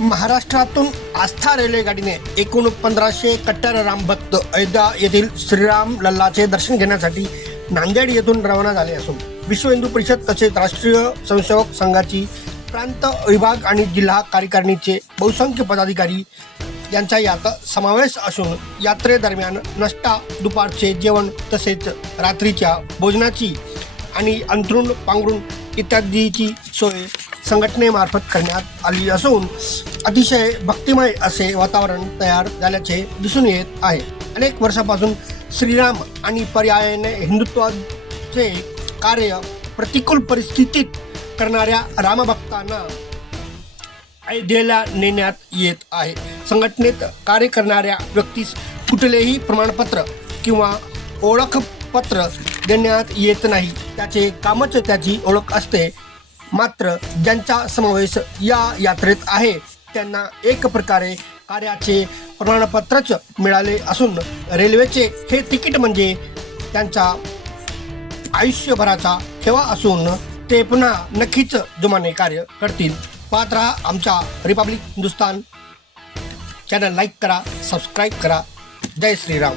महाराष्ट्रातून आस्था रेल्वेगाडीने एकूण पंधराशे कट्टर रामभक्त अयोध्या येथील श्रीराम लल्लाचे दर्शन घेण्यासाठी नांदेड येथून रवाना झाले असून विश्व हिंदू परिषद तसेच राष्ट्रीय स्वयंसेवक संघाची प्रांत विभाग आणि जिल्हा कार्यकारिणीचे बहुसंख्य पदाधिकारी यांचा यात समावेश असून यात्रेदरम्यान नष्टा दुपारचे जेवण तसेच रात्रीच्या भोजनाची आणि अंथरूण पांघरूण इत्यादीची सोय संघटनेमार्फत करण्यात आली असून अतिशय भक्तिमय असे वातावरण तयार झाल्याचे दिसून येत आहे. अनेक वर्षापासून श्रीराम आणि पर्यायाने हिंदुत्वाचे कार्य प्रतिकूल परिस्थितीत करणाऱ्या रामभक्तांना अयोध्येला नेण्यात येत आहे. संघटनेत कार्य करणाऱ्या व्यक्तीस कुठलेही प्रमाणपत्र किंवा ओळखपत्र देण्यात येत नाही. त्याचे कामच त्याची ओळख असते. मात्र ज्यांचा समावेश या यात्रेत आहे त्यांना एक प्रकारे कार्याचे प्रमाणपत्रच मिळाले असून रेल्वेचे हे तिकीट म्हणजे त्यांचा आयुष्यभराचा ठेवा असून ते पुन्हा नक्कीच जोमाने कार्य करतील. पाहत राहा आमच्या रिपब्लिक हिंदुस्तान. चॅनल लाईक करा सबस्क्राईब करा. जय श्रीराम.